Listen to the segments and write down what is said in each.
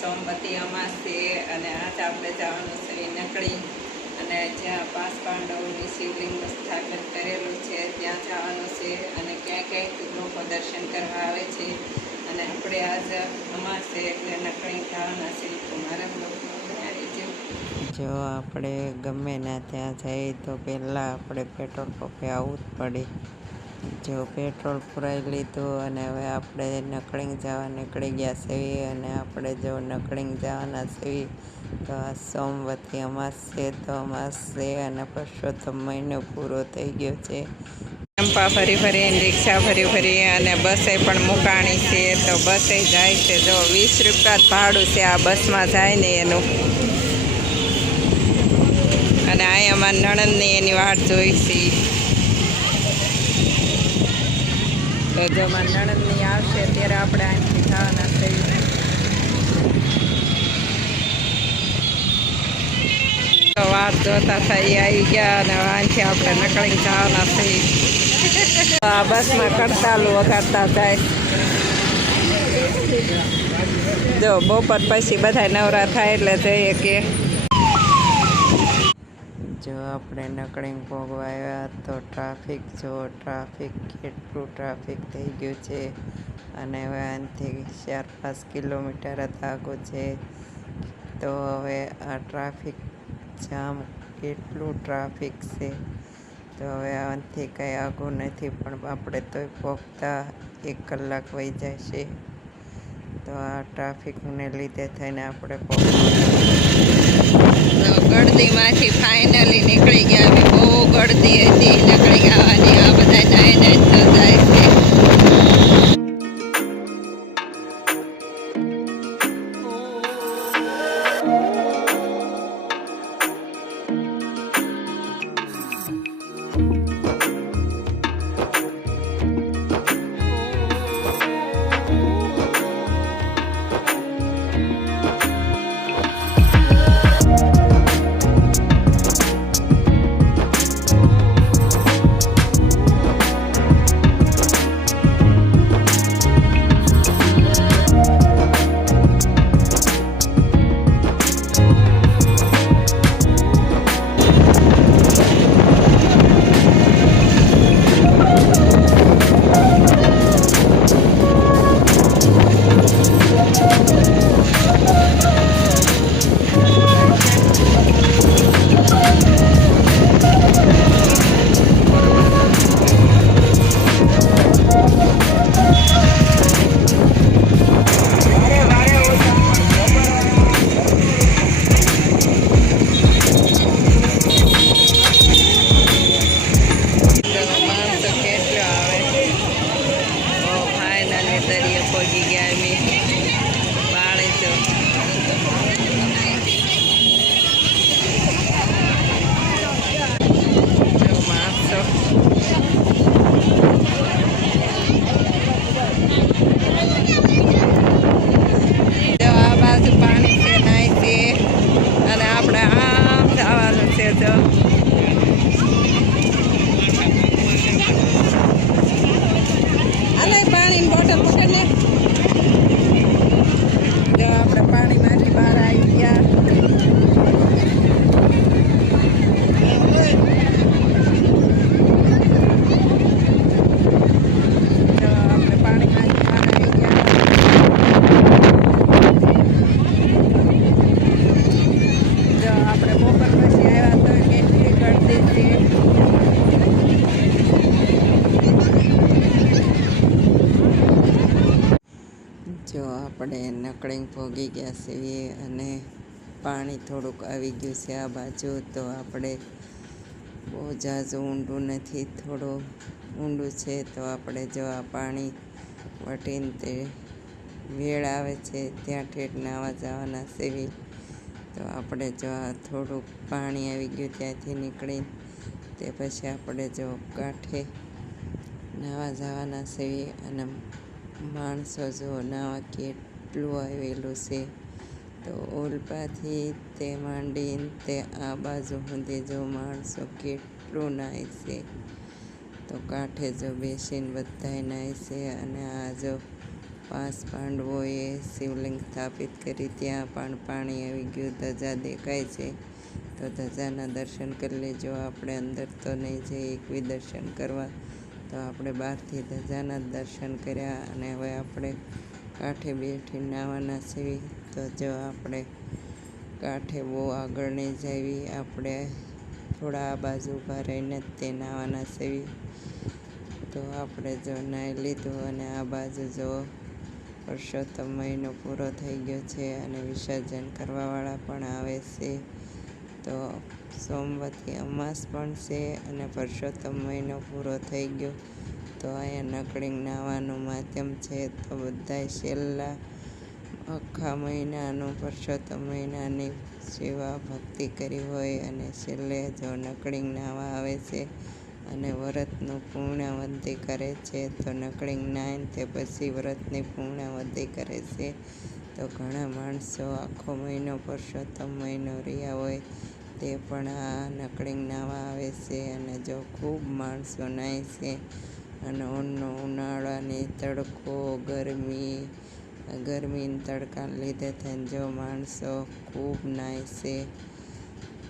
સોમવતી અમાસ છે અને આજ આપણે જવાનું છે નકળી અને જ્યાં 5 પાંડવોની શિવલિંગ સ્થાપિત કરેલું છે ત્યાં જવાનું છે અને ક્યાં ક્યાંય લોકો દર્શન કરવા આવે છે અને આપણે આજ અમાસ છે એટલે નકળી જવાના છે. તો મારા બ્લોગમાં બનાવી જો આપણે ગમે ના ત્યાં જઈએ તો પહેલાં આપણે પેટ્રોલ પંપે આવવું જ પડે. જો પેટ્રોલ પુરાઈ લીધું અને હવે આપણે નકળીંગ જવા નીકળી ગયા છીએ અને આપણે જો નકળીંગ જવાના છીએ તો આ સોમવતી અમાસ છે. તો અમાસ છે અને પુરુષોત્તમ મહિનો પૂરો થઈ ગયો છે. ચંપા ફરી ફરી રિક્ષા ફરી અને બસે પણ મુકાણી છે. તો બસે જાય છે. જો 20 રૂપિયા ભાડું છે આ બસમાં જાય ને એનું. અને અહીંયા મારા નણંદની એની વાટ જોઈ છે. તો જો મારા નણંદની આવશે ત્યારે આપણે અહીંથી જવાના થઈએ. તો વાત જોતા થઈ આવી ગયા અને અહીંથી આપણે નકળી જવાના થઈ. આ બસમાં કડતાલું વગાડતા જાય. જો બપોર પછી બધા નવરા થાય એટલે જઈએ કે જો આપણે નકળીંગ ભોગવા આવ્યા તો ટ્રાફિક કેટલું ટ્રાફિક થઈ ગયું છે. અને હવે આનાથી 4-5 કિલોમીટર જ આગળ છે. તો હવે આ ટ્રાફિક જામ કેટલું ટ્રાફિક છે. તો હવે આનાથી કંઈ આગળ નથી પણ આપણે તોય પહોંચતા 1 કલાક વહી જશે. તો આ ટ્રાફિકને લીધે થઈને આપણે ગળદીમાંથી ફાઇનલી નીકળી ગયા. બહુ ગળદી હતી નીકળી જવાની. આ બધા જાય તો જાય છે. પાણીની બોટલ પકડને. જો આપણે પાણીમાંથી બહાર આવી ગયા. જો આપણે નકળીંગ ભોગી ગયા છીએ અને પાણી થોડુંક આવી ગયું છે આ બાજુ. તો આપણે બહુ ઝાઝું ઊંડું નથી, થોડું ઊંડું છે. તો આપણે જો આ પાણી વટીને તે વેળ આવે છે ત્યાં ઠેઠ નાવા જવાના છીએ. તો આપણે જો આ થોડુંક પાણી આવી ગયું ત્યાંથી નીકળી તે પછી આપણે જો કાંઠે નાવા જવાના છીએ. અને માણસો જો નાવા કેટલું આવેલું છે. તો ઓલપાથી તે માંડીને તે આ બાજુ સુધી જો માણસો કેટલું નાય છે. તો કાંઠે જો બેસીને બધાય નાય છે. અને આ જો પાંચ પાંડવોએ શિવલિંગ સ્થાપિત કરી, ત્યાં પણ પાણી આવી ગયું, ધજા દેખાય છે. તો ધજાના દર્શન કરી લેજો. આપણે અંદર તો નહીં જઈએ એકવી દર્શન કરવા, તો આપણે બહારથી ધજાના દર્શન કર્યા. અને હવે આપણે કાંઠે બેઠી નાવાના છીએ. તો જો આપણે કાંઠે બહુ આગળ નહીં જાવી, આપણે થોડા આ બાજુ ઊભા રહીને જ તે નાવાના છીએ. તો આપણે જો નાહી લીધું અને આ બાજુ જો પુરુષોત્તમ મહિનો પૂરો થઈ ગયો છે અને વિસર્જન કરવાવાળા પણ આવે છે. તો સોમવતી અમાસ પણ છે અને પુરુષોત્તમ મહિનો પૂરો થઈ ગયો. તો અહીંયા નકળી નાવાનું માધ્યમ છે. તો બધાય છેલ્લા આખા મહિનાનું પુરુષોત્તમ મહિનાની સેવા ભક્તિ કરી હોય અને છેલ્લે જો નકળી નાવા આવે છે અને વ્રતનું પૂર્ણાવધિ કરે છે. તો નકળી નાઈને તે પછી વ્રતની પૂર્ણાવધિ કરે છે. તો ઘણા માણસો આખો મહિનો પુરુષોત્તમ મહિનો રહ્યા હોય તે પણ આ નકળી નાવા આવે છે. અને જો ખૂબ માણસો નાય છે અને ઉનાળાની તડકો ગરમીને તડકાને લીધે થઈને જો માણસો ખૂબ નાય છે.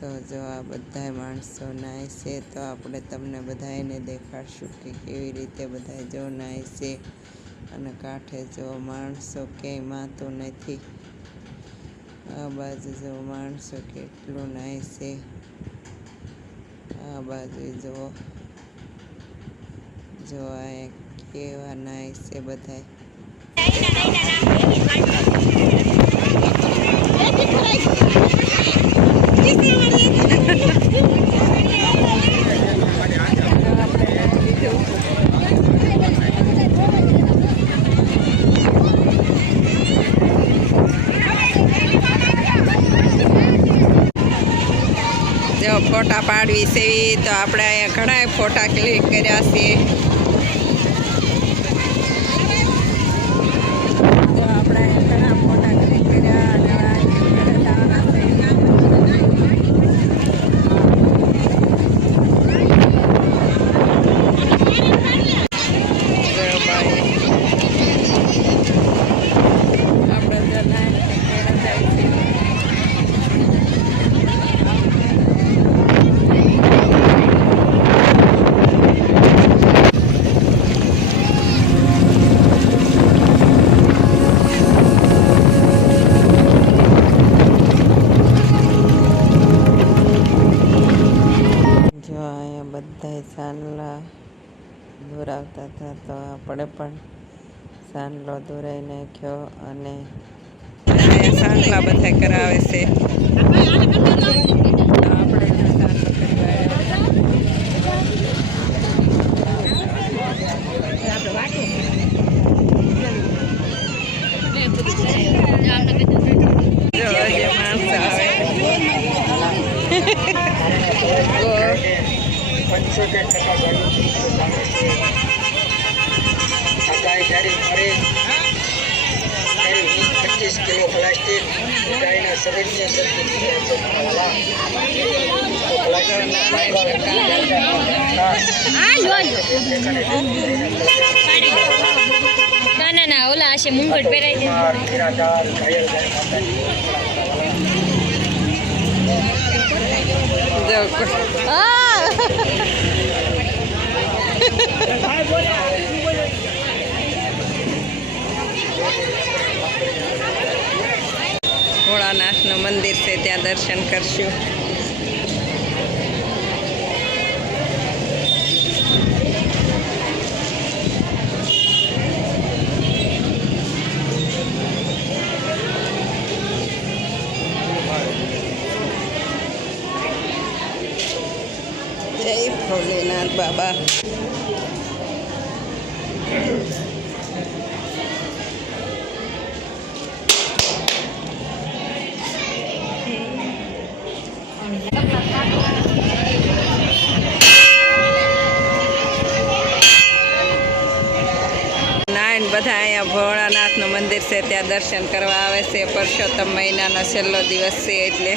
તો જો આ બધા માણસો નાય છે, તો આપણે તમને બધાને દેખાડશું કે કેવી રીતે બધા જો નાય છે. અને કાંઠે જો માણસો ક્યાંય માતું નથી. આ બાજુ જો માણસો કેટલું નાય છે. આ બાજુ જો આ કેવા નાય છે બધા. જો ફોટા પાડવી છે તો આપણે અહીંયા ઘણા ફોટા ક્લિક કર્યા છે. જો આપણે અહીંયા ઘણા ફોટા ક્લિક કર્યા અને બધા સાનલા દોરાવતા હતા. તો આપણે પણ સાનલો દોરાઈ નાખ્યો અને સાનલા બધા કરાવે છે. કિલો પ્લાસ્ટિક ગાયના શરીરની ના ઓલા આશે મુંગટ પહેરાઈ ભોળાનાથનું મંદિર છે, ત્યાં દર્શન કરશું. જય ભોલેનાથ બાબા. બધા અહીંયા ભોળાનાથનું મંદિર છે, ત્યાં દર્શન કરવા આવે છે. પુરુષોત્તમ મહિનાનો છેલ્લો દિવસ છે એટલે.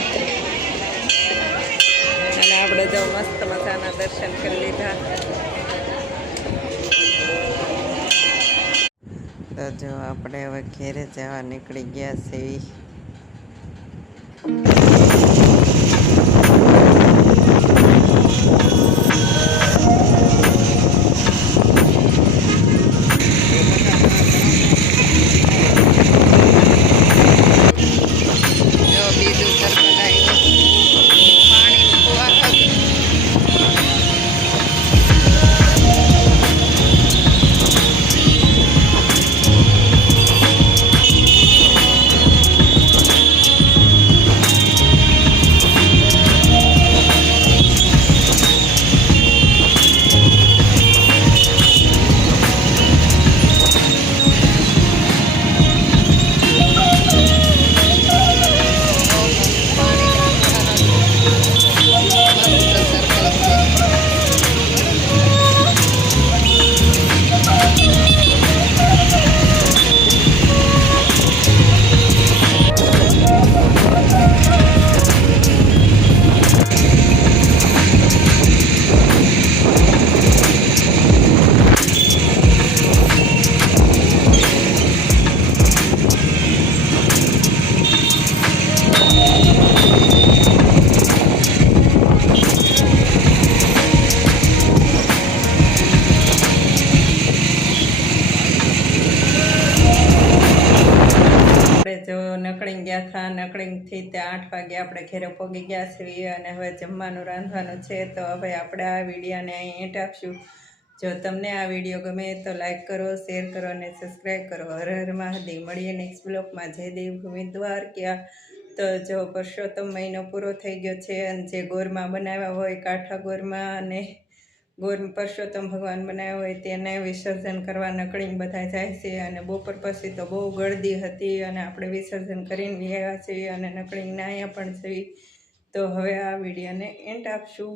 અને આપણે જો મસ્ત મજાના દર્શન કરી લીધા. તો જો આપણે હવે ઘેરે જવા નીકળી ગયા છીએ. જો બીજું સર્કલ આવ્યું, પાણીનું ફુવારો. નકળી ગયા હતા. નકળીથી ત્યાં 8 વાગે આપણે ઘરે પહોંચી ગયા છીએ અને હવે જમવાનું રાંધવાનું છે. તો હવે આપણે આ વિડીયોને અહીં એન્ડ આપશું. જો તમને આ વિડીયો ગમે તો લાઈક કરો, શેર કરો અને સબસ્ક્રાઈબ કરો. હર હર મહાદેવ. મળીએ નેક્સ્ટ બ્લોગમાં. જય દેવભૂમિ દ્વારકા. તો જો પુરુષોત્તમ મહિનો પૂરો થઈ ગયો છે અને જે ગોરમાં બનાવ્યા હોય, કાઠા ગોરમાં અને પુરુષોત્તમ ભગવાન બનાવ્યા હોય તેને વિસર્જન કરવા નકળીને બધા જાય છે. અને બપોર પછી તો બહુ ગળદી હતી અને આપણે વિસર્જન કરીને આવ્યા છીએ અને નકળીને અહીંયા પણ જઈ. તો હવે આ વિડીયોને એન્ડ આપશું.